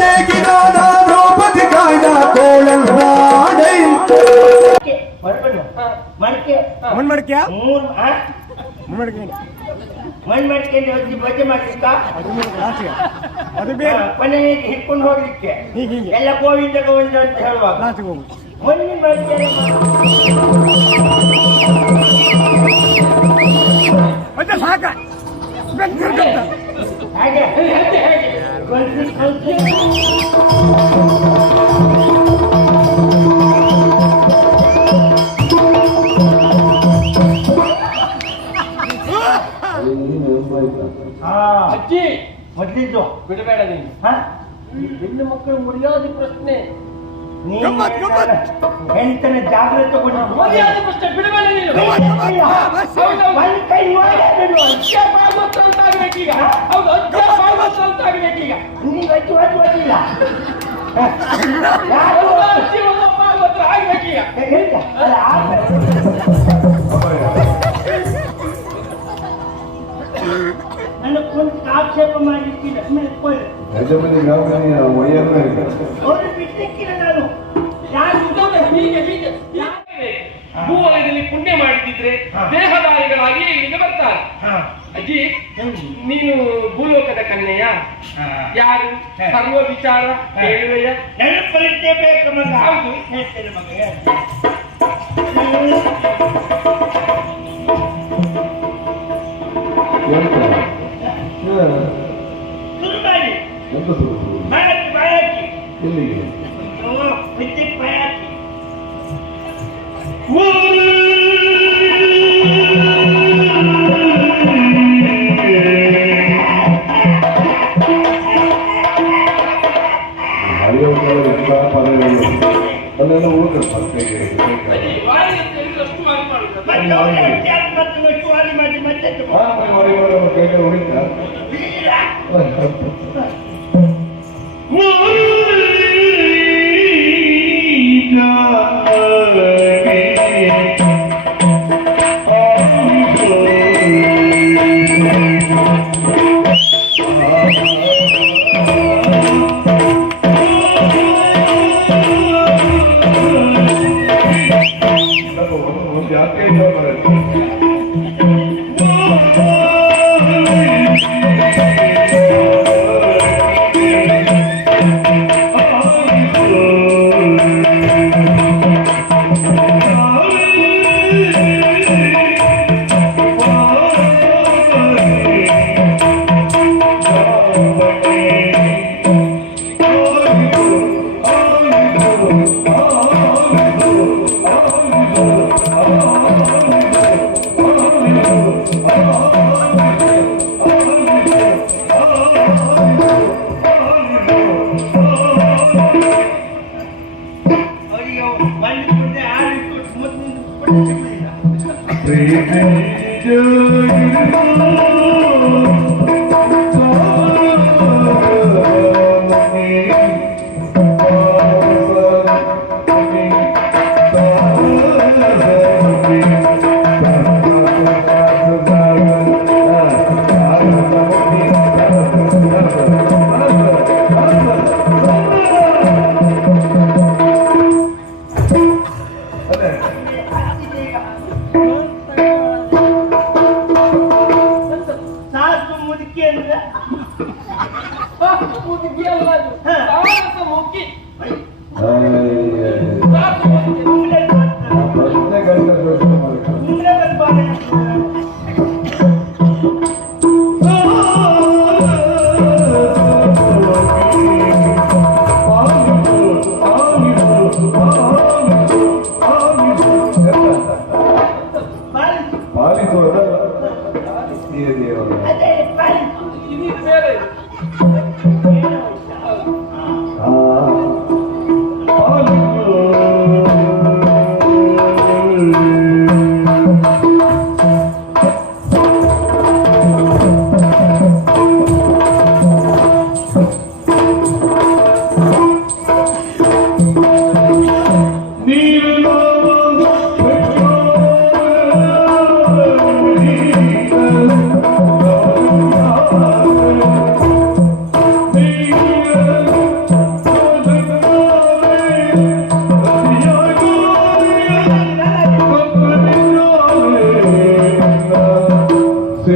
ತೆಗಿದಾದ ದ್ರೌಪದಿ ಕಾಯ್ದ ಕೋಳಲ್ನಾಡೈ ಮಣ್ಮಡಿಕೆ ಮಣ್ಮಡಿಕೆ ಬಜ್ಜೆ ಮಾಡ್ಲಿಕ್ಕ ಮನೆಗೆ ಹಿಡ್ಕೊಂಡು ಹೋಗ್ಲಿಕ್ಕೆ ಎಲ್ಲ ಗೋವಿಂದ ಗೋವಿಂದ ಅಂತ ಹೇಳುವಾಗ ಮಣ್ಣಿನ ಮಡಿಕೆ ಸಾಕ ಹಾಗೆ ಅಜ್ಜಿ ಮೊದ್ಲಿದ್ದು ಬಿಡಬೇಡ ನೀನು. ಹೆಣ್ಣು ಮಕ್ಕಳು ಮರ್ಯಾದೆ ಪ್ರಶ್ನೆ, ಹೆಂಡತನ ಜಾಗ್ರತೆ ಮರ್ಯಾದೆ ಪ್ರಶ್ನೆ ಬಿಡಬೇಡ ನೀನು. ಭಾಗವತ ಅಂತ ಆಗ್ಬೇಕೀಗ. ಹೌದು, ಅಜ್ಜ ಭಾಗವತ ಅಂತ ಆಗ್ಬೇಕೀಗ. ನೀವು ಅಜ್ಜಿ ಓದಿಲ್ಲ ಅಜ್ಜಿ ಒಂದು ಭಾಗವತ ಆಗ್ಬೇಕೀಗ. ನನ್ನ ಕುಂತ ಆಕ್ಷೇಪ ಮಾಡಲಿಕ್ಕಿಲ್ಲ. ಅವರು ಬಿಡ್ಲಿಕ್ಕಿಲ್ಲ. ನಾನು ಹೀಗೆ ಭೂವಲಯದಲ್ಲಿ ಪುಣ್ಯ ಮಾಡಿದ್ರೆ ದೇಹದಾರಿಗಳಾಗಿ ಇಲ್ಲಿಗೆ ಬರ್ತಾರೆ. ಅಜ್ಜಿ, ನೀನು ಭೂಲೋಕದ ಕನ್ಯೆಯ? ಯಾರು ಸರ್ವ ವಿಚಾರ ಹೇಳುವೆಯ? ನೆನಪಲ್ಲಿದ್ದೇ ಬೇಕು ಮಗ. ಹೌದು, ಹೇಳ್ತೇನೆ ಮಗ. ಶುರು ಮಾಡಿ. ಬಾಯಾಕಿ ಬಾಯಾಕಿ ವಿದ್ಯುತ್ ಬಾಯಾಕಿ. ಅಲ್ಲೆಲ್ಲ ಉಳಿದ We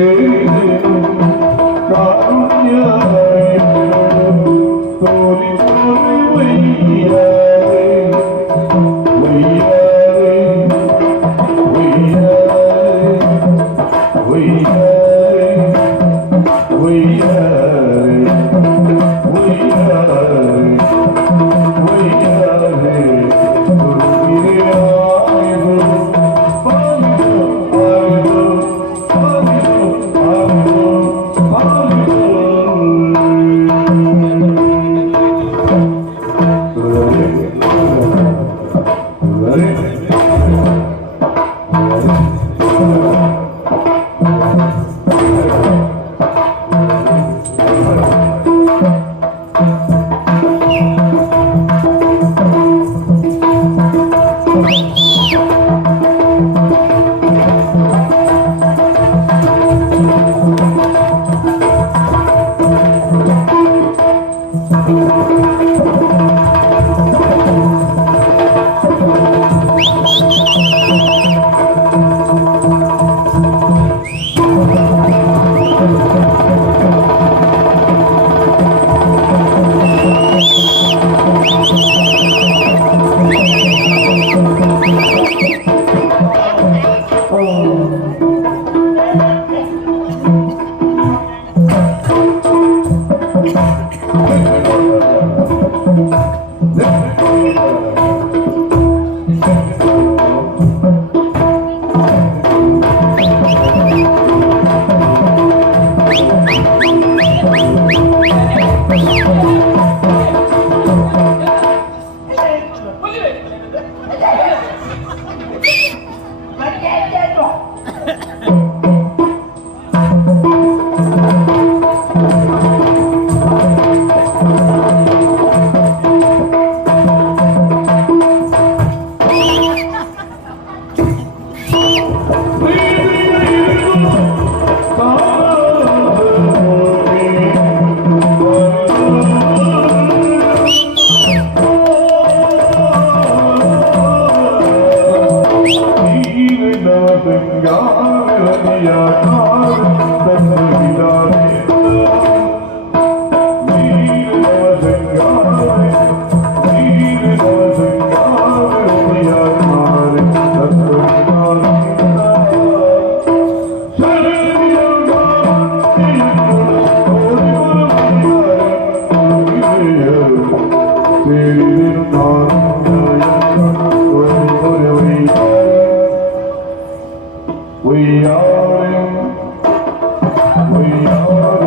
are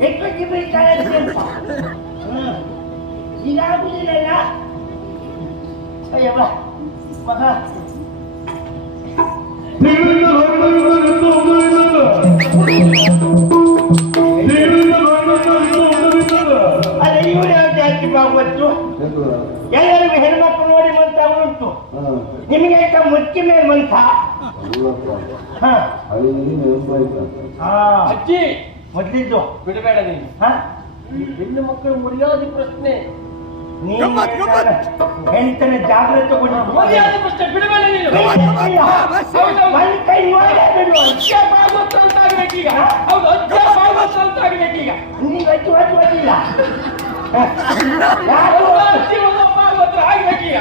ಎಷ್ಟೊತ್ತಿ ಬರೀತಾರೆ ಅಂತ ಇದಾಗುದಿಲ್ಲ ಅಯ್ಯವ್ವ ಮಗ ಅದೇ ಇವರು ಯಾವ ಜಾಸ್ತಿ ಬಾಗುವತ್ತು ಎಲ್ಲರಿಗೂ ಹೆಣ್ಮಕ್ಳು ನೋಡಿ ಮಂತ ಉಂಟು ನಿಮಗೆ ಮುಚ್ಚಿ ಮೇಲೆ ಮಂತ ಅಜ್ಜಿ ಮೊದ್ಲಿದ್ದು ಬಿಡಬೇಡ ನೀನು ಹ ಹೆಣ್ಣು ಮಕ್ಕಳು ಮರ್ಯಾದೆ ಪ್ರಶ್ನೆ ಹೆಣ್ತನ ಜಾಗ್ರತೆ ಮರ್ಯಾದೆ ಪ್ರಶ್ನೆ ಬಿಡಬೇಡ ನೀನು ಒಂದು ಕೈ ನೋಡೇ ಬಿಡುವ ಅಜ್ಜ ಭಾಗವತ ಅಂತ ಆಗ್ಬೇಕೀಗ ಹೌದು ಅಜ್ಜ ಭಾಗವತ ಅಂತ ಆಗ್ಬೇಕೀಗ ನೀವು ಅಜ್ಜಿ ಒದ್ದಿಲ್ಲ ಯಾರು ಅಜ್ಜಿ ಒಂದು ಭಾಗವತ ಆಗ್ಬೇಕೀಗ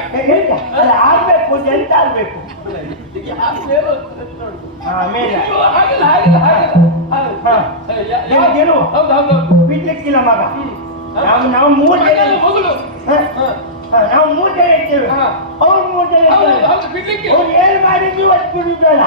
ಆಗ್ಬೇಕು ಎಂತ ಆಗ್ಬೇಕು ಆಮೇಲೆ ಬಿಡ್ಲಿಕ್ಕಿಲ್ಲ ಮಗ ನಾವು ಮೂರು ಜನ ನಾವು ಮೂರು ಜನ ಇದ್ದೇವೆ ಅವ್ರು ಮೂರು ಜನ ಇದ್ದೇವೆ ಅವ್ರು ಏನು ಮಾಡಿದ್ವಿ ಅದು ಬಿಡುದಲ್ಲ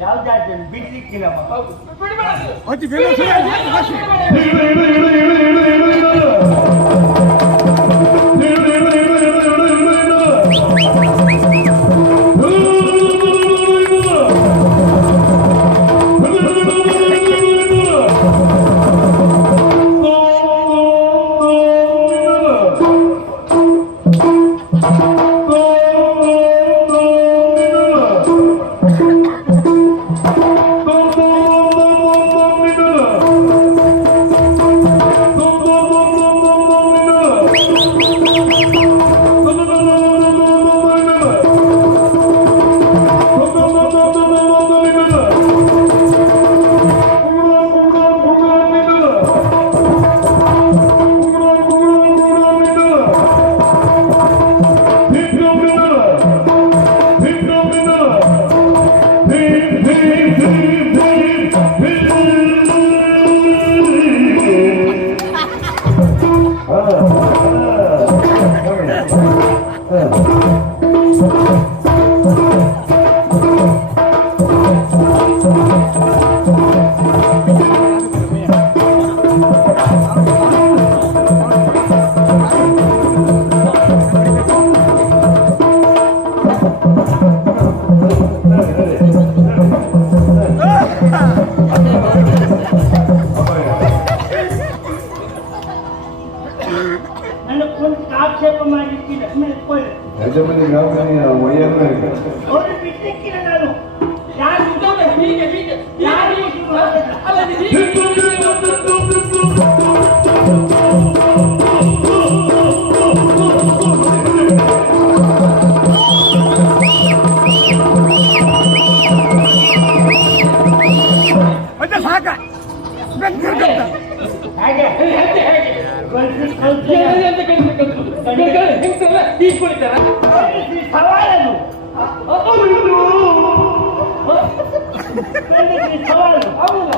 ಯಾವ್ದಾದ್ರು ಬಿಡ್ಲಿಕ್ಕಿಲ್ಲ ಆಕ್ಷೇಪ ಮಾಡಲಿಕ್ಕಿಲ್ಲ ಅವರು ಬಿಡ್ಲಿಕ್ಕಿಲ್ಲ ನಾನು ಸಾಕ ಹಾಗೆ ಸವಾಲನು ಸವಾಲು ಹೌದಲ್ಲ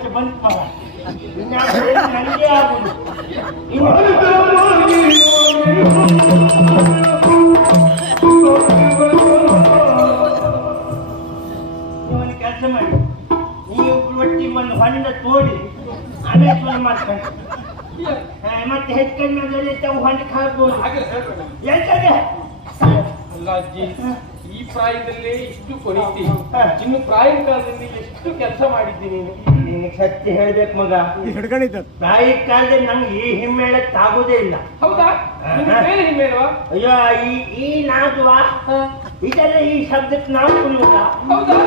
ವರ್ಷ ಬಂತು ಮಗ. ನನಗೆ ಆಗುದು ನೀವೊಂದು ಕೆಲಸ ಮಾಡಿ, ನೀವು ಒಟ್ಟಿಗೆ ಒಂದು ಹೊಂಡ ತೋಡಿ ಆಮೇಲೆ ಫೋನ್ ಮಾಡ್ಕೊಂಡು ಮತ್ತೆ ಹೆಚ್ಚು ಕಡಿಮೆ ಆದ್ರೆ ತಾವು ಹೊಂಡಕ್ಕೆ ಹಾಕ್ಬೋದು. ಹಾಗೆ ಹೇಳ್ಬೇಡ. ಎಂತದೆ ಅಲ್ಲ ಅಜ್ಜಿ, ಈ ಪ್ರಾಯದಲ್ಲಿ ಇಷ್ಟು ಕೊಡಿತಿ, ಇನ್ನು ಪ್ರಾಯದ ಕಾಲದಲ್ಲಿ ಎಷ್ಟು ಕೆಲಸ ಮಾಡಿದ್ದಿ ನೀನು. ನಿನಗೆ ಸತ್ಯ ಹೇಳ್ಬೇಕು ಮಗ, ಹಿಡ್ಕೊಂಡಿದ್ದ ಪ್ರಾಯಿಕ ಕಾಲದಲ್ಲಿ ನಮ್ಗೆ ಈ ಹಿಮ್ಮೇಳಕ್ಕೆ ಆಗೋದೇ ಇಲ್ಲ. ಹೌದಾ? ನಿನ್ನ ಬೇರೆ ಹಿಮ್ಮೇಲ್ವಾ? ಅಯ್ಯೋ ಈ ನಾದುವ ಇದೆಲ್ಲ ಈ ಶಬ್ದಕ್ಕೆ ನಾವು ಕುಣಿಯುವುದ? ಹೌದಾ?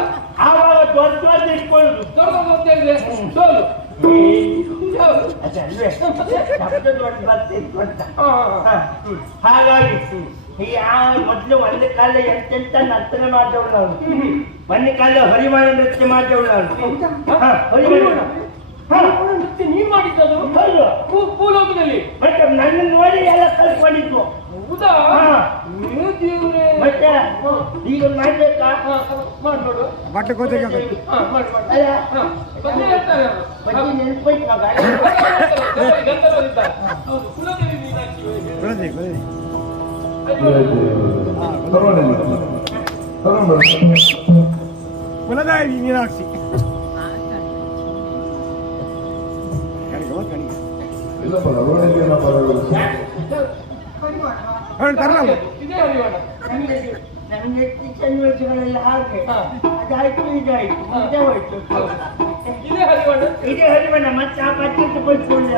ಆವಾಗ ದೊಡ್ಡ ದೊಡ್ಡ ಇಟ್ಕೊಳ್ಳುದು. ದೊಡ್ಡದು ಅಂತ ಹೇಳಿದ್ರೆ ಸೋಲು. ಹೌದು. ಅದಲ್ವೇ ಶಬ್ದ ದೊಡ್ಡ ಬರ್ತಿತ್ತು ಅಂತ. ಹಾ, ಹಾ. ಹಾಗಾಗಿ ಈ ಮೊದಲು ಒಂದು ಕಾಲ ಎಂತೆಂತ ನರ್ತನೆ ಮಾಡಿದವಳು ನಾನು. ಒಂದು ಕಾಲ ಹರಿವಾಣ ನೃತ್ಯ ಮಾಡಿದವಳು ನಾನು. ಹರಿವಾಣ ನೃತ್ಯ ನೀನ್ ಮಾಡಿದ್ದದು? ಹೌದು. ಭೂಲೋಕದಲ್ಲಿ ಮತ್ತೆ ನನ್ನ ನೋಡಿ ಎಲ್ಲ ಕಲ್ತ್ಕೊಂಡಿದ್ವು. ಹೌದಾ? ನೀವು ದೇವ್ರೆ. ಮತ್ತೆ ಈಗ ಮಾಡ್ಬೇಕಾ? ಮಾಡ್ಬೇಡು. ಬಟ್ಟೆ ಕೋತೆಗೆ ಮಾಡಿ ಮಾಡಿ. ಅಲ್ಲ ಬಂದೇ ಹೇಳ್ತಾರೆ ಅವರು. ಬಗ್ಗೆ ನೆನ್ಪೋಯ್ತು ಮಗ. ಗಂಧರ್ವರಿದ್ದಾರೆ. ಹೌದು, ಕುಲದೇವಿ ಮೀನಾಕ್ಷಿ. ಬರದಿ ಬರದಿ ಕುಲದೇವಿ ಮೀನಾಕ್ಷಿ ತರಲ ಇದೇ ಹರಿವಾಣ. ನಮ್ಗೆ ಚಂದ್ರಗಳೆಲ್ಲ ಹಾಗೆ ಅದಾಯ್ತು ಇದಾಯ್ತು ಮುಂದೆ ಹೋಯ್ತು. ಇದೇ ಹರಿವಾಣ. ಇದೇ ಹರಿವಣ್ಣ ಮತ್ತೆ ಆ ಪಚ್ಚಕ್ಕೆ ಬೈಸ್ಕೊಂಡ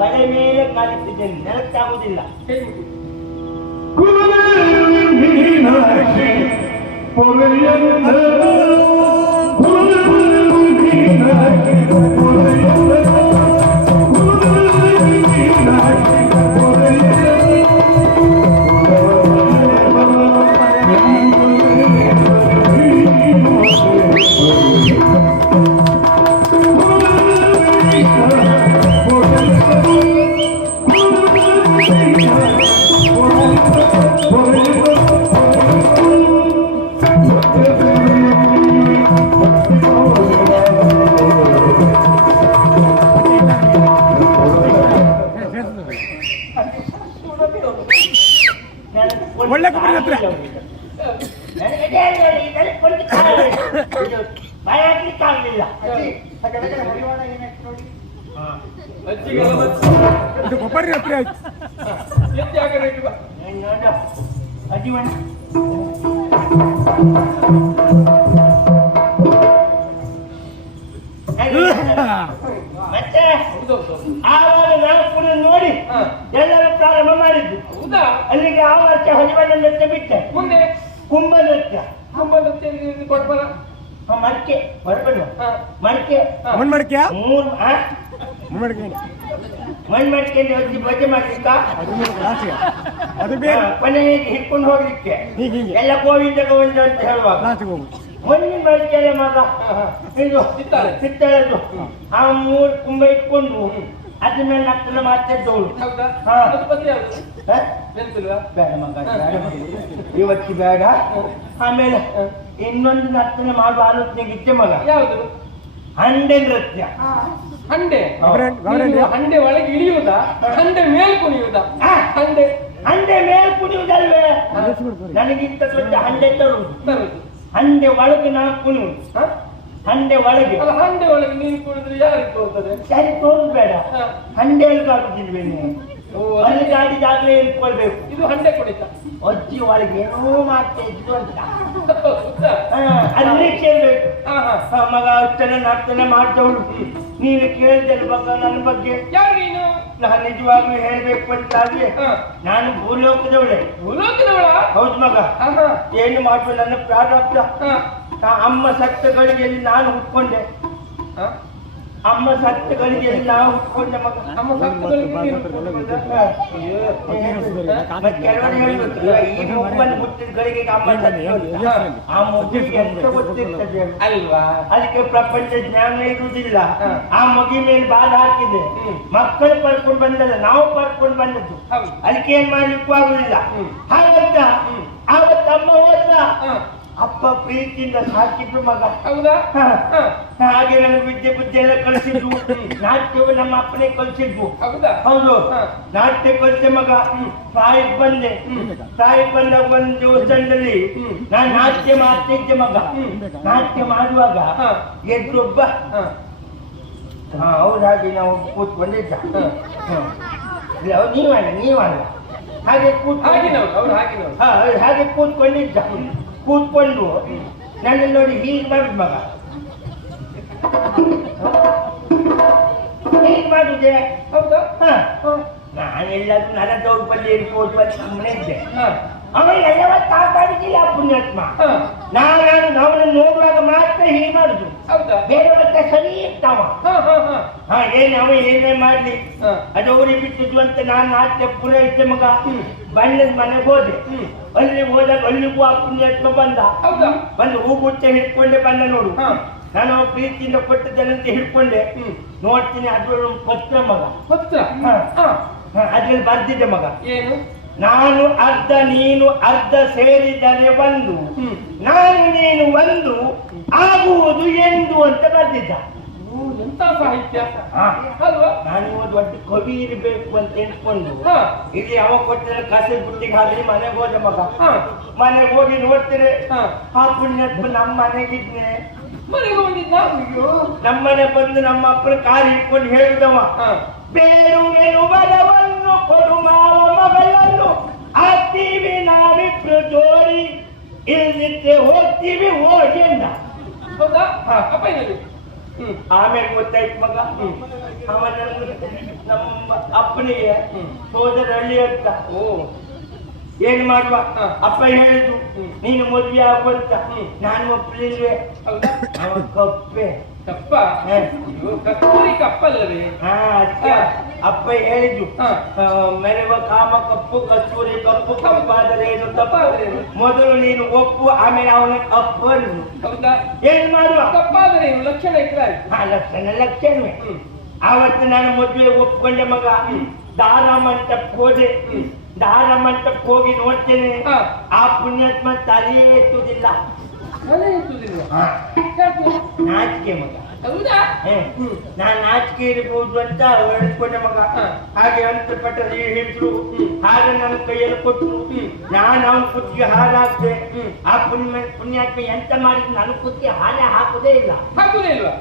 ಬಳೆ ಮೇಲೆ ಕಾಲಿಟ್ಟಿದ್ದೇನೆ, ನೆಲಕ್ಕಾಗುವುದಿಲ್ಲ. ಒಳ್ಳೆ ಕೊಬ್ಬರಿ ಹತ್ರ ಭಯ ಆಗ್ಲಿಕ್ಕೆ ಆಗ್ಲಿಲ್ಲ. ಅಜ್ಜಿಗೆಲ್ಲ ಇದು ಕೊಬ್ಬರಿ ಹತ್ರ ಆಯ್ತು. ಎತ್ತಿ ಹಾಕಬೇಕು. ನೋಡು ಅಜ್ಜಿವಣ್ಣ ಮತ್ತೆ ಆವಾಗ ನಾವು ಪುನಃ ನೋಡಿ ಎಲ್ಲರೂ ಪ್ರಾರಂಭ ಮಾಡಿದ್ದು. ಹೌದಾ? ಅಲ್ಲಿಗೆ ಆ ವರ್ಷ ಹರಿವಣ್ಣ ನೃತ್ಯ ಬಿಟ್ಟೆ. ಮುಂದೆ ಕುಂಭ ನೃತ್ಯ ಕೊಡ್ಬಾರ. ಮಡಿಕೆ ಹೊರಬಣ್ಣ ಮಡಿಕೆ ಮಣ್ ಮಡಿಕೆಯ ಮೂರು ಮಣ್ ಮಡಿಕೆ ಮಣ್ ಮಡಿಕೆ ಹೊತ್ತಿ ಭಜೆ ಮಾಡ್ಲಿಕ್ಕ ಅದು ಲಾಸ್ಟಿಗೆ ಅದು ಬೇರೆ ಕೊನೆಗೆ ಹಿಡ್ಕೊಂಡು ಹೋಗ್ಲಿಕ್ಕೆ ಹೀಗೆ ಹೀಗೆ ಎಲ್ಲ ಗೋವಿಂದ ಗೋವಿಂದ ಅಂತ ಹೇಳುವಾಗ ಲಾಸ್ಟಿಗೆ ಹೋಗು ಮಣ್ಣಿನ ಮಡಿಕೆಲ್ಲ ಮಗ ಇದು ಸಿಗ್ತಾಳೆ. ಸಿಗ್ತಾಳದು. ಆ ಮೂರು ಕುಂಭ ಇಟ್ಕೊಂಡು ಅದ್ರ ಮೇಲೆ ನರ್ತನ ಮಾಡ್ತಿದ್ದವಳು. ಹೌದಾ? ಹಾ. ಅದು ಪದ್ಯ ಯಾವುದು? ಹ? ನೆನ್ಪಿಲ್ವಾ? ಬೇಡ ಮಗ ಬೇಡ ಇವತ್ತಿ ಬೇಡ. ಆಮೇಲೆ ಇನ್ನೊಂದು ನರ್ತನ ಮಾಡುವ ಆಲೋಚನೆಗೆ ಇದ್ದೆ ಮಗ. ಯಾವುದು? ಹಂಡೆ ನೃತ್ಯ. ಹಂಡೆ. ಗೌರಣ್ಯ. ನೀವು ಹಂಡೆ ಒಳಗೆ ಇಳಿಯುವುದಾ? ಹಂಡೆ ಮೇಲೆ ಕುಣಿಯುವುದಾ? ಹಂಡೆ ಹಂಡೆ ಮೇಲೆ ಕುಣಿಯುವುದಲ್ವೇ? ನನಗಿಂತ ದೊಡ್ಡ ಹಂಡೆ ತರುವುದು. ತರುವುದು. ಹಂಡೆ ಒಳಗೆ ನಾನು ಕುಣಿಯುವುದು. ಹ? ಹಂಡೆ ಒಳಗೆ ಅಲ್ಲ, ಹಂಡೆ ಒಳಗೆ ನೀರು ಕುಡಿದ್ರೆ ಯಾರಿಗೆ ಹೋಗ್ತದೆ? ಸರಿ ತೋರುದು ಬೇಡ. ಹ. ಹಂಡೆಯಲ್ಲಿ ಆಗುದಿಲ್ವೇ ನೀವು? ಓ, ಅಲ್ಲಿ ಗಾಡಿದಾಗಲೇ ಇಟ್ಕೊಳ್ಬೇಕು. ಇದು ಹಂಡೆ ಕುಣಿತ. ಅಜ್ಜಿ ಒಳಗೆ ಏನೋ ಮಾಡ್ತಾ ಇದ್ರು ಅಂತ ಹೌದಾ? ಅಲ್ಲಿ ಕೇಳ್ಬೇಕು. ಹಾ, ಹಾ. ಮಗ ಅಷ್ಟೆಲ್ಲ ನರ್ತನೆ ಮಾಡ್ದವಳು ನೀನು ಕೇಳಿದೆಲ್ಲ ಮಗ ನನ್ನ ಬಗ್ಗೆ. ಯಾರು ನೀನು? ನಾನು ನಿಜವಾಗ್ಲೂ ಹೇಳ್ಬೇಕು ಅಂತಾದ್ರೆ ಹ. ನಾನು ಭೂಲೋಕದವಳೆ. ಭೂಲೋಕದವಳ? ಹೌದು ಮಗ. ಹಾ, ಹಾ. ಏನು ಮಾಡುವ ನನ್ನ ಪ್ರಾರಬ್ಧ. ಹಾ. ಅಮ್ಮ ಸತ್ತ ಗಳಿಗೆಯಲ್ಲಿ ನಾನು ಹುಟ್ಕೊಂಡೆ. ಹ? ಅಮ್ಮ ಸತ್ತಗಳಿಗೆ ನಾವು ಹುಟ್ಕೊಂಡ ಮಗ. ನಮ್ಮ ಸತ್ತುಗಳಿಗೆ ನೀನು ಹುಟ್ಟಿಕೊಂಡ? ಅಯ್ಯೋ. ಮತ್ತೆ ಕೆಲವರು ಹೇಳ್ಬೇಕು, ಈ ಮಗುವನ್ನು ಹುಟ್ಟಿದ ಗಳಿಗೆ ಅಮ್ಮ ಸತ್ತೋಗಿಲ್ಲ. ಆ ಮಗುವಿಗೆ ಎಂತ ಗೊತ್ತಿರ್ತದೆ ಅಲ್ವಾ? ಅದಕ್ಕೆ ಪ್ರಪಂಚ ಜ್ಞಾನ ಇರುವುದಿಲ್ಲ. ಆ ಮಗು ಮೇಲೆ ಬಾಲ ಹಾಕಿದೆ, ಮಕ್ಕಳು ಪಡ್ಕೊಂಡು ಬಂದಲ್ಲ, ನಾವು ಪಡ್ಕೊಂಡು ಬಂದದ್ದು. ಹೌದು. ಅದಕ್ಕೆ ಏನ್ ಮಾಡ್ಲಿಕ್ಕೂ ಆಗುದಿಲ್ಲ. ಹಾಗಂತ ಆವತ್ತು ಅಮ್ಮ ಹೋದ, ಅಪ್ಪ ಪ್ರೀತಿಯಿಂದ ಸಾಕಿದ್ರು ಮಗ. ಹೌದಾ? ಹಾಗೆ ನನಗೆ ವಿದ್ಯೆ ಬುದ್ಧಿ ಎಲ್ಲ ಕಲಿಸಿದ್ರು. ನಾಟ್ಯವು ನಮ್ಮ ಅಪ್ಪನೇ ಕಲಿಸಿದ್ರು. ಹೌದಾ? ಹೌದು. ನಾಟ್ಯ ಕಲಿಸೆ ಮಗ. ತಾಯಿಗೆ ಬಂದೆ. ತಾಯಿಗೆ ಬಂದಾಗ ಒಂದು ದೇವಸ್ಥಾನದಲ್ಲಿ ನಾನು ನಾಟ್ಯ ಮಾಡ್ತಿದ್ದೆ ಮಗ. ನಾಟ್ಯ ಮಾಡುವಾಗ ಎದ್ರೊಬ್ಬ, ಹೌದಾಗಿ ನಾವು ಕೂತ್ಕೊಂಡಿದ್ದ. ನೀವಲ್ಲ ಹಾಗೆ ಹಾಗೆ ಕೂತ್ಕೊಂಡಿದ್ದ. ಕೂತ್ಕೊಂಡು ನನ್ನ ನೋಡಿ ಹೀಗೆ ಮಾಡಿದ್ ಮಗ. ಹೀಗೆ ಮಾಡಿದ್ದೆ. ಹೌದಾ? ನಾನೆಲ್ಲಾದ್ರೂ ನನ್ನ ದೌರ್ಬಲ್ಯ ಇರ್ಬೋದು ಅಂತ ಸುಮ್ಮನೆ ಇದ್ದೆ. ಅವನು ಎಲ್ಲವ ಕಾಪಾಡಿದ್ದಿಲ್ಲ ಪುಣ್ಯಾತ್ಮ. ನಾವನ್ನ ನೋಡುವಾಗ ಮಾತ್ರ ಹೀಗೆ ಮಾಡುದು. ಬೇರೆಯವ್ರ ಸರಿ ಇರ್ತಾವ. ಅವ ಏನೇ ಮಾಡ್ಲಿ ಅದು ಅವ್ರಿಗೆ ಬಿಟ್ಟಿದ್ದು ಅಂತ ನಾನು ನಾಟ್ಯ ಪೂರೈಸಿದೆ ಮಗ. ಬಣ್ಣದ ಮನೆಗೆ ಹೋದೆ. ಅಲ್ಲಿ ಹೋದಾಗ ಅಲ್ಲಿಗೂ ಆ ಪುಣ್ಯಾತ್ಮ ಬಂದ. ಬಂದು ಹೂಗುಚ್ಚ ಹಿಡ್ಕೊಂಡೆ ಬಂದ ನೋಡು. ನಾನು ಪ್ರೀತಿಯಿಂದ ಕೊಟ್ಟಿದ್ದೇನಂತ ಹಿಡ್ಕೊಂಡೆ. ನೋಡ್ತೀನಿ ಅದ್ರಲ್ಲಿ ಪತ್ರ ಮಗ. ಅದ್ರಲ್ಲಿ ಬರ್ದಿದ್ದೆ ಮಗ, ಏನು? ನಾನು ಅರ್ಧ ನೀನು ಅರ್ಧ ಸೇರಿದರೆ ಒಂದು, ನಾನು ನೀನು ಒಂದು ಆಗುವುದು ಎಂದು ಅಂತ ಬರ್ದಿದ್ದ. ಎಂತ ಸಾಹಿತ್ಯ ಅಲ್ವಾ? ನಾನು ದೊಡ್ಡ ಕವಿ ಇರಬೇಕು ಅಂತ ಎಣ್ಕೊಂಡು ಇಲ್ಲಿ ಅವ ಕೊಟ್ಟಿದ್ರೆ ಕಸ ಬುಟ್ಟಿಗೆ ಹಾಕಿ ಮನೆಗೆ ಹೋದೆ ಮಗ. ಮನೆಗೆ ಹೋಗಿ ನೋಡ್ತೀರಿ ಆ ಪುಣ್ಯಾತ್ಮ ನಮ್ಮ ಮನೆಗಿದ್ನೆ. ಮನೆಗೆ ಹೋಗಿದ್ದ. ನಮ್ಮನೆ ಬಂದು ನಮ್ಮ ಅಪ್ಪನ ಕಾಲು ಹಿಡ್ಕೊಂಡು ಹೇಳಿದವ, ಬೇರುವೆನು ಬಲವನ್ನು ಕೊಡು ಮಾವ ಮಗಳನ್ನು ಹಾಕ್ತೀವಿ ನಾವಿಬ್ರು ಜೋಡಿ, ಇಲ್ಲಿದ್ರೆ ಹೋಗ್ತೀವಿ ಹೋಗಿ ಅಂದ. ಹೌದಾ? ಆಮೇಲೆ ಗೊತ್ತಾಯ್ತು ಮಗ, ಅವನ ನಮ್ಮ ಅಪ್ಪನಿಗೆ ಸೋದರ ಹಳ್ಳಿ ಅಂತ. ಏನ್ ಮಾಡುವ? ಅಪ್ಪ ಹೇಳಿದ್ರು ನೀನು ಮದುವೆ ಆಗುವಂತ. ನಾನು ಒಪ್ಪಲಿಲ್ವೇ. ಅವ ಕಪ್ಪೆ. ಕಪ್ಪ? ಕಸ್ತೂರಿ ಕಪ್ಪಲ್ಲವೇ? ಅದಕ್ಕೆ ಅಪ್ಪ ಹೇಳಿದ್ರು ಮೆರವ ಕಾಮ ಕಪ್ಪು ಕಸ್ತೂರಿ ಕಪ್ಪು, ಕಪ್ಪಾದರೆ ಏನು ತಪ್ಪಾದರೆ ಮೊದಲು ನೀನು ಒಪ್ಪು, ಆಮೇಲೆ ಅವನ ಅಪ್ಪು. ಹೌದಾ? ಏನ್ ಮಾಡುವ? ಕಪ್ಪಾದರೆ ಏನು ಲಕ್ಷಣ ಇದ್ರೆ? ಲಕ್ಷಣವೇ. ಆವತ್ತು ನಾನು ಮದುವೆ ಒಪ್ಕೊಂಡೆ ಮಗ. ದಾರ ಮಂಟಪಕ್ಕೆ ಹೋದೆ. ದಾರ ಮಂಟಪಕ್ಕೆ ಹೋಗಿ ನೋಡ್ತೇನೆ, ಆ ಪುಣ್ಯಾತ್ಮ ತಲೆಯೇ ಎತ್ತುವುದಿಲ್ಲ. ನಾಚಿಕೆ ಮಗ. ನಾನ್ ನಾಚಿಕೆ ಇರಬಹುದು ಅಂತ ಹೇಳ್ಕೊಂಡೆ ಮಗ. ಹಾಗೆ ಅಂತ ಪಟ್ಟಲ್ಲಿ ಹಿಡಿದ್ರು. ಹಾಗೆ ನನ್ನ ಕೈಯಲ್ಲಿ ಕೊಟ್ಟರು. ನಾನು ಅವನ ಕುತ್ತಿಗೆ ಹಾರ ಹಾಕ್ದೆ. ಆ ಪುಣ್ಯಾತ್ಮ ಎಂತ ಮಾಡಿದ್ರು ನನ್ನ ಕುತ್ತಿಗೆ ಹಾರ ಹಾಕುದೇ ಇಲ್ಲ.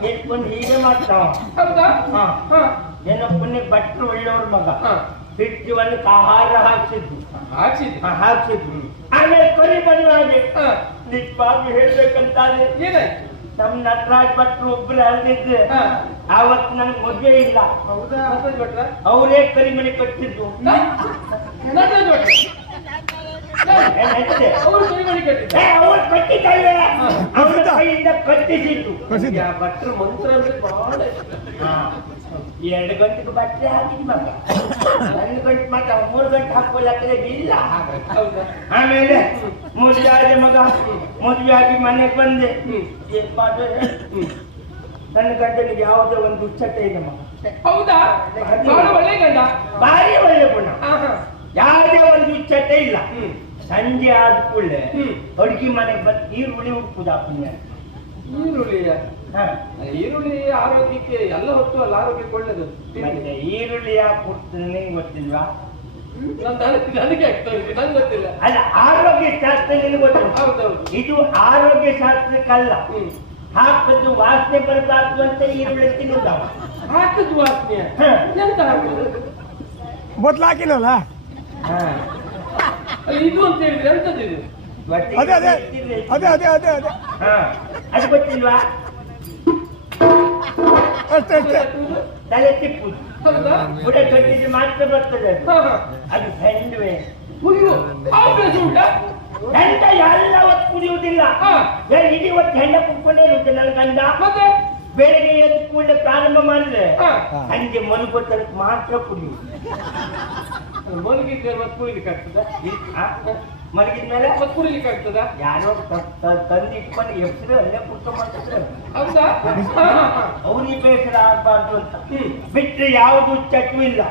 ಹಿಡ್ಕೊಂಡು ಹೀಗೆ ಮಾಡ್ತಾವ. ಏನೋ ಪುಣ್ಯ ಭಟ್ರು ಒಳ್ಳೆಯವ್ರ ಮಗ. ಬಿಟ್ಟಿವನ್ನು ಹಾರ ಹಾಕ್ಸಿದ್ರು. ಆಮೇಲೆ ಕರಿ ಬನ್ನಿ ಹಾಗೆ ನಿಜವಾಗಿ ಹೇಳ್ಬೇಕಂತಾದ್ರೆ ಏನಾಯ್ತು, ನಮ್ ನಟರಾಜ್ ಭಟ್ರು ಒಬ್ರು ಅಲ್ದಿದ್ರೆ ಆವತ್ತು ನನ್ಗೆ ಮದುವೆ ಇಲ್ಲ. ಅವರೇ ಕರಿಮಣಿ ಕಟ್ಟಿದ್ರು. ಅವ್ರು ಕಟ್ಟಿದ್ದಲ್ವೇ, ಅವ್ರ ಕೈಯಿಂದ ಕಟ್ಟಿಸಿದ್ದು. ಭಟ್ರು ಮಂತ್ರ ಅಂದ್ರೆ ಬಹಳ 2 ಗಂಟೆಗೆ ಬಟ್ಟೆ ಹಾಕಿದ್ ಮಗ. 1 ಗಂಟೆ ಮಾತ್ರ 3 ಗಂಟೆ ಹಾಕೊಳ್ಳಕ್ಕೆ ಇಲ್ಲ. ಆಮೇಲೆ ಮದುವೆ ಆದ ಮಗ. ಮದುವೆ ಆಗಿ ಮನೆಗೆ ಬಂದೆ. ನನ್ನ ಗಂಡನಿಗೆ ಯಾವುದೋ ಒಂದು ದುಶ್ಚಟ ಇದೆ ಮಗ. ಹೌದಾ? ಒಳ್ಳೆ ಗಂಡ, ಭಾರಿ ಒಳ್ಳೆ ಗುಣ. ಯಾವುದೇ ಒಂದು ದುಶ್ಚಟ ಇಲ್ಲ. ಸಂಜೆ ಆದ ಕೂಡಲೇ ಅಡುಗೆ ಮನೆಗೆ ಬಂದು ಈರುಳ್ಳಿ ಹುಡುಕುದ ಪುಣ್ಯ. ಈರುಳ್ಳಿ ಆರೋಗ್ಯಕ್ಕೆ ಎಲ್ಲ ಹೊತ್ತು ಅಲ್ಲ, ಆರೋಗ್ಯಕ್ಕೆ ಒಳ್ಳೇದು. ಈರುಳ್ಳಿ ಯಾಕೆ ಹುಡ್ತದೆ ಗೊತ್ತಿಲ್ವಾ? ನನಗೆ ಆಗ್ತದೆ, ನಂಗೆ ಗೊತ್ತಿಲ್ಲ. ಅಲ್ಲ, ಆರೋಗ್ಯ ಶಾಸ್ತ್ರ ನಿನಗೆ ಗೊತ್ತಿಲ್ಲ. ಹೌದೌದು. ಇದು ಆರೋಗ್ಯ ಶಾಸ್ತ್ರಕ್ಕಲ್ಲ. ಹಾಕದ್ದು ವಾಸನೆ ಬರಬಾರ್ದು ಅಂತ ಈರುಳ್ಳಿ ತಿನ್ನುತ್ತಾವ. ಹಾಕದ್ದು ವಾಸನೆ ಎಂತ ಹಾಕುದು? ಮೊದ್ಲು ಹಾಕಿನಲ್ಲ ಇದು ಅಂತ ಹೇಳಿದ್ರೆ ಎಂತದ್ದು ಇದು? ಅದೇ ಅದೇ ಅದೇ ಅದೇ ಅದೇ ಅದೇ ಅದು ಗೊತ್ತಿಲ್ವಾ? ಅಷ್ಟೇ ಅಷ್ಟೇ. ತಲೆ ತಿಪ್ಪುದು. ಬುಡ ಕಟ್ಟಿದ್ರೆ ಮಾತ್ರ ಬರ್ತದೆ ಅದು. ಅದು ಹೆಂಡುವೆ. ಹೆಂಡ ಎಲ್ಲ ಹೊತ್ತು ಕುಡಿಯುವುದಿಲ್ಲ. ಇಡೀ ಹೊತ್ತು ಹೆಂಡ ಕುಟ್ಕೊಂಡೇ ಇರುತ್ತೆ ನನ್ನ ಗಂಡ. ಬೆಳಗ್ಗೆ ಎದ್ದು ಕೂಡಲೇ ಪ್ರಾರಂಭ ಮಾಡಿದ್ರೆ ಹಾ. ಸಂಜೆ ಮಲಗೋತನ ಮಾತ್ರ ಕುಡಿಯುವುದು. ಮಲಗಿದ್ರೆ ಮತ್ತೆ ಕುಡಿಲಿಕ್ಕೆ ಆಗ್ತದ? ಮಲಗಿದ ಮೇಲೆ ಮತ್ತೆ ಕುಡಿಲಿಕ್ಕೆ ಆಗ್ತದ? ಯಾರೋ ತಂದು ಇಟ್ಕೊಂಡು ಹೆಸರು ಅಲ್ಲೇ ಕುತ್ಕೊಂಡ್ ಮಾಡ್ತಿದ್ರೆ ಹೌದಾ? ಅವ್ರಿಗೆ ಬೇಸರ ಆಗ್ಬಾರ್ದು ಅಂತ ಬಿಟ್ರೆ ಯಾವುದು ಚಟು ಇಲ್ಲ.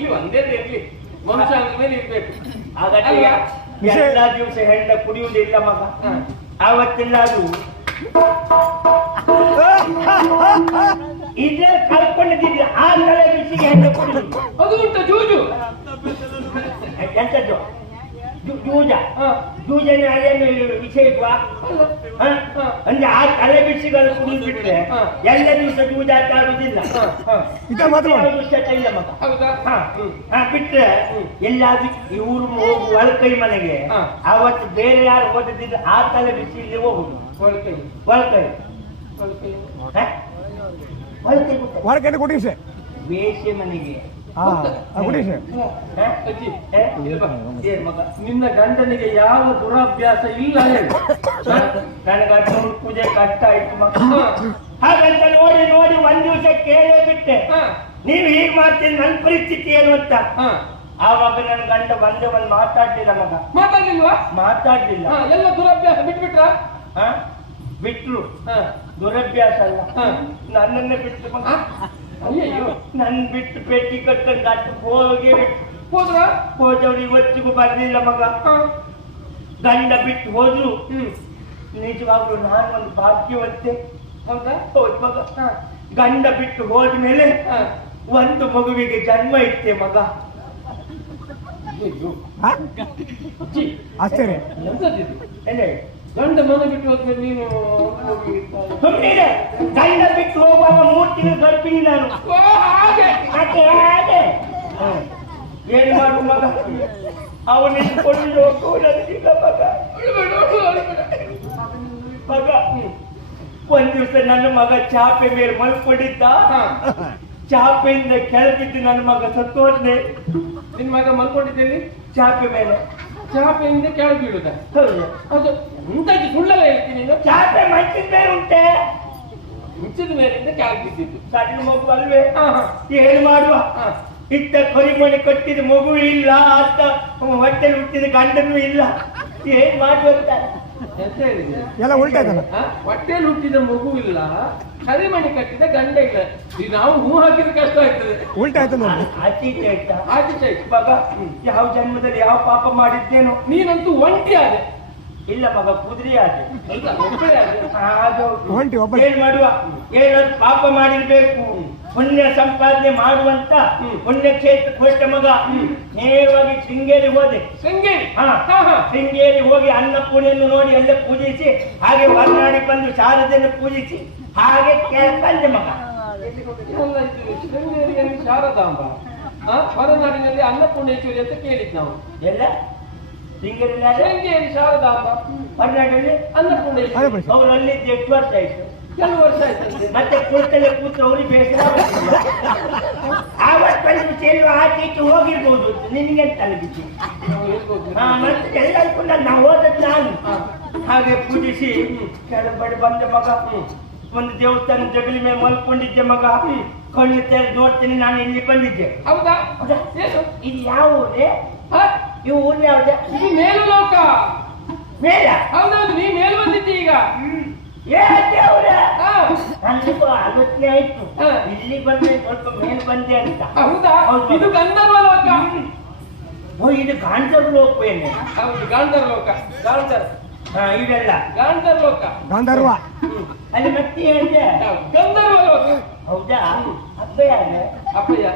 ಈ ಒಂದೇ ಇರ್ಲಿ, ಮನುಷ್ಯ ಅಂದ ಮೇಲೆ ಇರ್ಬೇಕು. ಹಾಗಾದ್ರೆ ಎಲ್ಲ ದಿವಸ ಹೆಂಡ ಕುಡಿಯುವುದಿಲ್ಲ ಮಗ. ಆವತ್ತೆಲ್ಲ ಅದು ಇದೇ ಕಳ್ಕೊಂಡಿದ್ದಿದ್ರೆ ಆ ತಲೆ ಬಿಸಿಗೆ ಹೆಂಡ ಕುಡಿಯುವುದು. ಅದು ಉಂಟ ಜೂಜು. ಎಂತದ್ದು ಜೂಜ? ಜೂಜನ ಅದೇನು ವಿಷಯವಾ? ಅಂದ್ರೆ ಆ ತಲೆ ಬಿಸಿಗಳು ಕುಡಿದು ಬಿಟ್ರೆ ಎಲ್ಲ ದಿವಸ ಜೂಜಾಟ ಆಡುವುದಿಲ್ಲ. ಚಟ ಇಲ್ಲ ಮಗ. ಬಿಟ್ರೆ ಎಲ್ಲಾದ್ರೂ ಇವ್ರು ಹೋಗು ಒಳಕೈ ಮನೆಗೆ ಅವತ್ತು ಬೇರೆ ಯಾರು ಓದದಿದ್ರೆ ಆ ತಲೆ ಬಿಸಿ ಇಲ್ಲಿ ಹೋಗುದು. ಒಳಕೈ ಒಳಕೈ ಹೊರಕೈದು ಕೊಡಿ ಸರ್ ಬೇಷೆ ಮನೆಗೆ ಮಗ, ನಿನ್ನ ಗಂಡನಿಗೆ ಯಾವ ದುರಾಭ್ಯಾಸ ಇಲ್ಲ ಹೇಳು. ನನಗೆ ಪೂಜೆ ಕಷ್ಟ ಆಯ್ತು ಮಗ. ಹಾಗಂತ ನೋಡಿ ನೋಡಿ ಒಂದ್ ದಿವಸ ಕೇಳೇ ಬಿಟ್ಟೆ, ನೀವ್ ಹೀಗ್ ಮಾಡ್ತೀನಿ ನನ್ ಪರಿಸ್ಥಿತಿ ಏನು ಅಂತ. ಆವಾಗ ನನ್ನ ಗಂಡ ಒಂದೇ ಒಂದ್ ಮಾತಾಡ್ಲಿಲ್ಲ ಮಗ. ಮಾತಾಡ್ಲಿಲ್ವಾ? ಮಾತಾಡ್ಲಿಲ್ಲ. ಎಲ್ಲ ದುರಾಭ್ಯಾಸ ಬಿಟ್ಬಿಟ್ರ? ಬಿಟ್ರು. ದುರಭ್ಯಾಸ ಅಲ್ಲ, ನನ್ನನ್ನೇ ಬಿಟ್ಟು ಮಗ. ಅಯ್ಯೋ, ನನ್ ಬಿಟ್ಟು ಪೆಟ್ಟಿ ಕಟ್ಕೊಂಡು ಗಂಟು ಹೋಗಿ ಹೋದ್ರ? ಹೋದವ್ರು ಇವತ್ತಿಗೂ ಬರ್ಲಿಲ್ಲ ಮಗ. ಗಂಡ ಬಿಟ್ಟು ಹೋದ್ರು. ನಿಜವಾಗ್ಲು ನಾನು ಒಂದು ಭಾಗ್ಯವಂತೆ. ಹೌದಾ? ಹೌದು ಮಗ. ಗಂಡ ಬಿಟ್ಟು ಹೋದ್ಮೇಲೆ ಒಂದು ಮಗುವಿಗೆ ಜನ್ಮ ಇತ್ತೆ ಮಗ. ಆಶ್ಚರ್ಯ. ಗಂಡ ಮನೆ ಬಿಟ್ಟು ಹೋದ್ಮೇಲೆ ನೀನು ಸುಮ್ಮನೆ ಗಂಡ ಬಿಟ್ಟು ಹೋಗುವಾಗ 3 ತಿಂಗಳು ಗರ್ಭಿಣಿ ನಾನು. ಏನ್ ಮಾಡು ಮಗ, ಅವನಿಗೆ ಕೊಂಡು ಹೋಗಿಲ್ಲ ಮಗ. ಮಗ ಒಂದ್ ದಿವಸ ನನ್ನ ಮಗ ಚಾಪೆ ಮೇಲೆ ಮಲ್ಕೊಂಡಿದ್ದ. ಚಾಪೆಯಿಂದ ಕೆಳಬಿದ್ದು ನನ್ನ ಮಗ ಸತ್ತೋದ್ನೆ. ನಿನ್ ಮಗ ಮಲ್ಕೊಂಡಿದ್ದೇನೆ ಚಾಪೆ ಮೇಲೆ. ಚಾಪೆಯಿಂದ ಕೆಳಗೆ ಬೀಳುದ? ಹೌದು. ಅದು ಮುಂದಾಗಿ ಸುಳ್ಳಲ್ಲ ಹೇಳ್ತೀನಿ ನೀನು. ಚಾಪೆ ಮಂಚಿನ ಮೇಲೆ ಉಂಟೆ, ಮುಚ್ಚಿದ ಮೇಲಿಂದ ಕೆಳಗೆ ಬಿದ್ದಿದ್ದು. ಸಣ್ಣ ಮಗು ಅಲ್ವೇ? ಏನು ಮಾಡುವ, ಇತ್ತ ಕರಿಮಣಿ ಕಟ್ಟಿದ ಮಗು ಇಲ್ಲ, ಅತ್ತ ಹೊಟ್ಟೆಲಿ ಹುಟ್ಟಿದ ಗಂಡನೂ ಇಲ್ಲ. ಏನ್ ಮಾಡುವಂತ ಎಂತ ಹೇಳಿದೆ? ಎಲ್ಲ ಉಲ್ಟಾಯ್ತಲ್ಲ. ಹೊಟ್ಟೆಲಿ ಹುಟ್ಟಿದ ಮಗು ಇಲ್ಲ, ಕರಿಮಣಿ ಕಟ್ಟಿದ ಗಂಡ ಇಲ್ಲ. ನಾವು ಹೂ ಹಾಕಿದ್ರೆ ಕಷ್ಟ ಆಗ್ತದೆ. ಉಲ್ಟಾಯ್ತು ನೋಡಿ. ಆಚೀಚೆ ಆಯ್ತಾ? ಆಚೆ ಮಗ, ಯಾವ ಜನ್ಮದಲ್ಲಿ ಯಾವ ಪಾಪ ಮಾಡಿದ್ದೇನೋ. ನೀನಂತೂ ಒಂಟಿ ಆದೆ. ಇಲ್ಲ ಮಗ, ಕುದುರೆ ಆದೆ. ಒಂಟಿ ಒಬ್ಬ. ಏನ್ ಮಾಡುವ, ಏನಾದ್ರು ಪಾಪ ಮಾಡಿರ್ಬೇಕು, ಪುಣ್ಯ ಸಂಪಾದನೆ ಮಾಡುವಂತ ಪುಣ್ಯ ಕ್ಷೇತ್ರ ಹೋದ ಮಗ. ನೇರವಾಗಿ ಶೃಂಗೇರಿ ಹೋದೆ. ಶೃಂಗೇರಿ? ಶೃಂಗೇರಿ ಹೋಗಿ ಅನ್ನಪೂರ್ಣೆಯನ್ನು ನೋಡಿ ಅಲ್ಲೇ ಪೂಜಿಸಿ, ಹಾಗೆ ಹೊರನಾಡಿ ಬಂದು ಶಾರದೆಯನ್ನು ಪೂಜಿಸಿ, ಹಾಗೆ ಬಂದೆ ಮಗ. ಶೃಂಗೇರಿಯಲ್ಲಿ ಶಾರದಾಂಬ, ಹೊರನಾಡಿನಲ್ಲಿ ಅನ್ನಪೂರ್ಣೇಶ್ವರಿ ಅಂತ ಕೇಳಿದ್ ನಾವು. ಎಲ್ಲ ಶೃಂಗೇರಿ ಶಾರದಾಂಬ, ಹೊರನಾಡಲ್ಲಿ ಅನ್ನಪೂರ್ಣೇಶ್ವರಿ. ಅವ್ರು ಅಲ್ಲಿದ್ದು ಎಷ್ಟು ವರ್ಷ ಆಯ್ತು? ಕೆಲವು ವರ್ಷ ಆಯ್ತಂತೆ. ಮತ್ತೆ ಕೂತಲ್ಲೇ ಕೂತ್ರು ಅವ್ರಿಗೆ ಬೇಸರ ಆವತ್ತು ಚೆಲ್ವ ಆಚೀಚೆ ಹೋಗಿರ್ಬೋದು, ನಿನ್ಗೆ ತಲುಪಿಸಿ. ಮತ್ತೆ ಎಲ್ಲರಿಗೂ ನಾವು ಹೋದದ್ ನಾನು. ಹಾಗೆ ಪೂಜಿಸಿ ಕೆಳಬಡಿ ಬಂದ ಮಗ. ಒಂದು ದೇವಸ್ಥಾನ ಜಗಲಿ ಮೇಲೆ ಮಲ್ಕೊಂಡಿದ್ದೆ ಮಗ. ಕಣ್ಣು ತೆರೆದು ನೋಡ್ತೀನಿ, ನಾನು ಇಲ್ಲಿ ಬಂದಿದ್ದೆ. ಹೌದಾ? ಇದು ಯಾವ ಊರೇ? ಈ ಊರ್ ಯಾವ್ದೆ? ಇದು ಮೇಲು ಲೋಕ. ಮೇಲ? ಹೌದೌದು, ನೀ ಮೇಲ್ ಬಂದಿದ್ದಿ ಈಗ. ನನಗೂ ಆಲೋಚನೆ ಆಯ್ತು, ಇಲ್ಲಿ ಬಂದೆ ಸ್ವಲ್ಪ ಮೇಲ್ ಬಂದೆ ಅಂತ. ಹೌದಾ? ಇದು ಗಂಧರ್ವ ಲೋಕ. ಓ, ಇದು ಗಾಂಧರ್ವ ಲೋಕವೇನೆ? ಹೌದು, ಗಾಂಧರ್ವ ಲೋಕ. ಗಾಂಧರ್ ಇದೆಲ್ಲ ಗಾಂಧರ್ವ ಲೋಕ. ಗಾಂಧರ್ವ ಅಲ್ಲಿ ಮತ್ತೆ ಹೇಳಿದೆ ಗಂಧರ್ವ ಲೋಕ. ಹೌದಾ? ಅಪ್ಪಯ್ಯ ಅಪ್ಪಯ್ಯ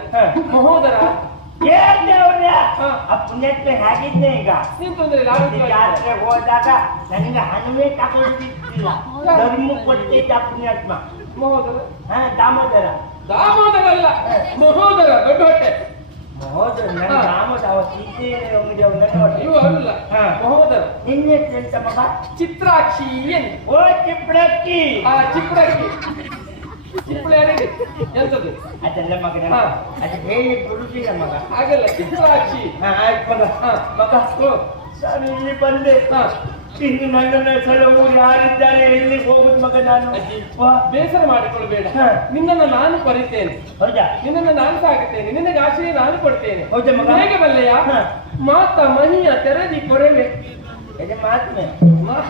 ಮಹೋದರ. ಆ ಪುಣ್ಯಕ್ಕೆ ಹೇಗಿದ್ದೆ ಈಗ? ನೀನ್ ತೊಂದ್ರೆ ಜಾತ್ರೆ ಹೋದಾಗ ನನಗೆ ಹಣವೇ ತಗೊಳ್ತಿದ್ದಿಲ್ಲ, ಧರ್ಮ ಕೊಟ್ಟಿದ್ದ ಪುಣ್ಯಾತ್ಮ. ಮಹೋದರ? ದಾಮೋದರ. ದಾಮೋದರ ಅಲ್ಲ, ಮಹೋದರ. ದೊಡ್ಡ ಹೊಟ್ಟೆ. ಮಹೋದರ ನನ್ನ ದಾಮೋದರ. ಸೀತೆ ಇವು ಅಲ್ಲ, ಮಹೋದರ. ನಿನ್ನೆ ಎಂತ ಮಗ? ಚಿತ್ರಾಕ್ಷಿ ಏನು? ಓ ಚಿಪ್ಳಕ್ಕಿ. ಚಿಪ್ಳಕ್ಕಿ. ಚಿಪ್ಪಳೆ ಎಂತದ್ದು? ಅದೆಲ್ಲ ಮಗನ, ಅದು ಹೇಳಿ ಬಿಡುದಿಲ್ಲ ಮಗ. ಹಾಗಲ್ಲ, ಚಿತ್ರಾಕ್ಷಿ. ಆಯ್ತು ಮಗ. ಮಗ ನಾನು ಇಲ್ಲಿ ಬಂದೆ. ಇನ್ನು ನನ್ನನ್ನ ಸಲವು ಯಾರಿದ್ದಾರೆ ಎಲ್ಲಿ ಹೋಗುದು ಮಗ ನಾನು ಅಜ್ಜಿ ವಾ. ಬೇಸರ ಮಾಡಿಕೊಳ್ಳಬೇಡ. ಹ. ನಿನ್ನನ್ನು ನಾನು ಕರಿತೇನೆ, ಹೌದಾ ನಿನ್ನನ್ನು ನಾನು ಸಾಕುತ್ತೇನೆ, ನಿನಗೆ ಆಶ್ರಯ ನಾನು ಕೊಡ್ತೇನೆ. ಹೌದಾ ಮಗ? ಹೇಗೆ ಬಲ್ಲೆಯ? ಹ. ಮಾತ ಮಹಿಯ ತೆರದಿ ಕೊರವೆ. ಅದೇ ಮಾತನೆ ಮಾ-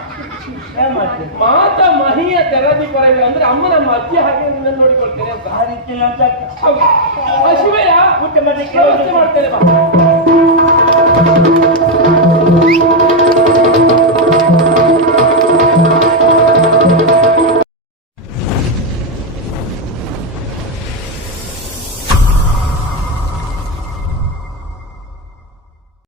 ಯಾವ ಮಾತು ಮಾತ ಮಹಿಯ ತೆರದಿ ಕೊರವೆ ಅಂದ್ರೆ ಅಮ್ಮ ನಮ್ಮ ಅಜ್ಜಿ ಹಾಗೆ ನಿನ್ನನ್ನು ನೋಡಿಕೊಳ್ತೇನೆ ಅಂತ. ಆ ರೀತಿ ನಾವು ಸಾಕು. ಹೌದು. ಶಿವಯ್ಯ ಊಟ ಮಾಡಲಿಕ್ಕೆ ವ್ಯವಸ್ಥೆ ಮಾಡ್ತೇನೆ ಬಾ.